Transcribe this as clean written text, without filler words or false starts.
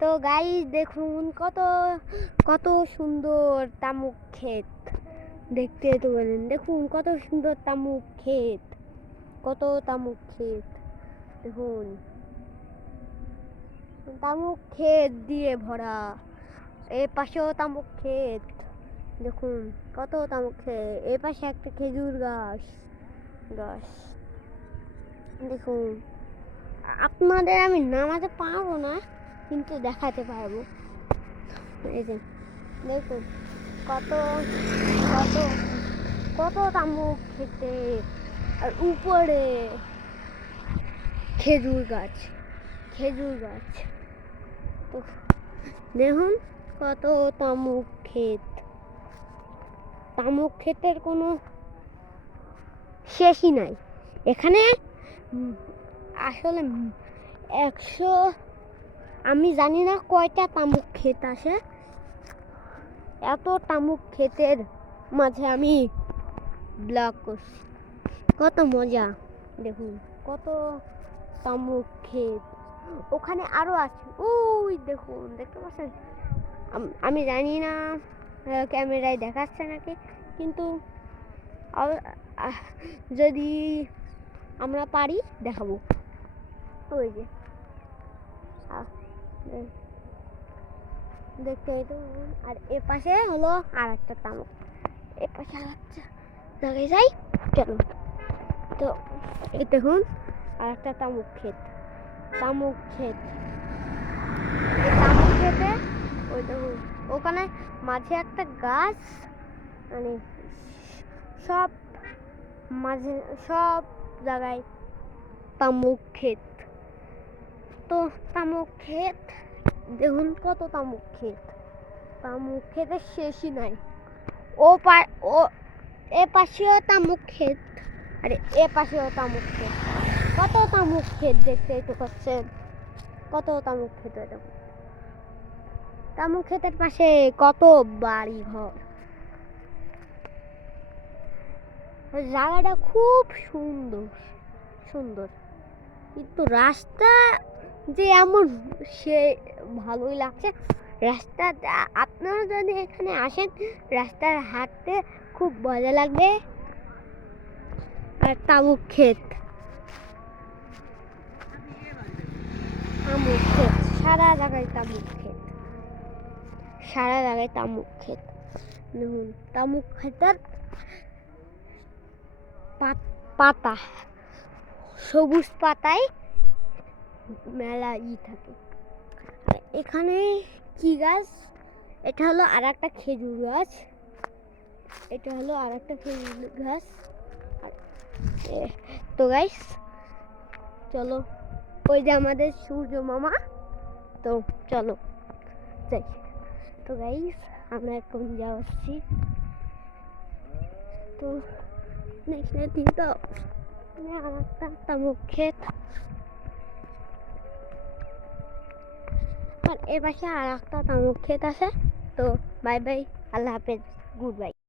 তো গাইস দেখুন কত কত সুন্দর তামুক ক্ষেত। দেখতে তো বলেন, দেখুন কত সুন্দর তামুক ক্ষেত, কত তামুক ক্ষেত। দেখুন তামুক ক্ষেত দিয়ে ভরা, এই পাশেও তামুক ক্ষেত। দেখুন কত তামুক ক্ষেত, এই পাশে একটা খেজুর গাছ গাছ দেখুন। আপনাদের আমি নামাতে পারবো না, কিন্তু দেখাতে পারবো। এই যে দেখুন কত কত কত তামুক খেতে, আর উপরে খেজুর গাছ খেজুর গাছ। তো দেখুন কত তামুক ক্ষেত। তামুক ক্ষেতের কোনো শেষই নাই এখানে। আসলে 100, আমি জানি না কয়টা তামুক ক্ষেত আছে। এত তামুক ক্ষেতের মাঝে আমি ব্লগ করছি, কত মজা। দেখুন কত তামুক ক্ষেত, ওখানে আরো আছে। ওই দেখুন, দেখতে পাচ্ছেন? আমি জানি না ক্যামেরায় দেখাচ্ছে নাকি, কিন্তু যদি আমরা পারি দেখাবো। ওই যে দেখতে হইতো। আর এ পাশে হলো আর একটা তামুক, এ পাশে আর একটা জায়গায় যাই চলো। তো এই দেখুন আর একটা তামুক ক্ষেত, তামুক ক্ষেত। এই তামুক ক্ষেতে ওই দেখুন ওখানে মাঝে একটা গাছ, মানে সব মাঝে সব জায়গায় তামুক ক্ষেত। তো তামুক ক্ষেত দেখুন কত তামুক ক্ষেত, তামুক ক্ষেতের শেষই নাই। ও এ পাশেও তামুক ক্ষেত, আরে এ পাশেও তামুক ক্ষেত। কত তামুক ক্ষেত দেখতেই তো পাচ্ছেন, কত তামুক ক্ষেত। দেখুন তামুক ক্ষেতের পাশে কত বাড়ি ঘর। জায়গাটা খুব সুন্দর সুন্দর, কিন্তু রাস্তা যে এমন, সে ভালোই লাগছে রাস্তা। আপনারা যদি এখানে আসেন, রাস্তায় হাঁটতে খুব মজা লাগবে। আর তামুক ক্ষেত, তামুক ক্ষেত, সারা জায়গায় তামুক ক্ষেত, সারা জায়গায় তামুক ক্ষেত। দেখুন তামুক ক্ষেতের পাতা, সবুজ পাতায় মেলা থাকে। এখানে কি গাছ? এটা হলো আর একটা খেজুর গাছ, এটা হলো আর একটা খেজুর গাছ। তো গাইস চলো, ওই যে আমাদের সূর্য মামা। তো চলো যাই। তো গাইস আমরা এখন যাচ্ছি। তো নেক্সট দিন তো আর একটা তামুক ক্ষেত, আর এর পাশে আর একটা তামুক ক্ষেত আছে। তো বাই বাই, আল্লাহ হাফেজ, গুড বাই।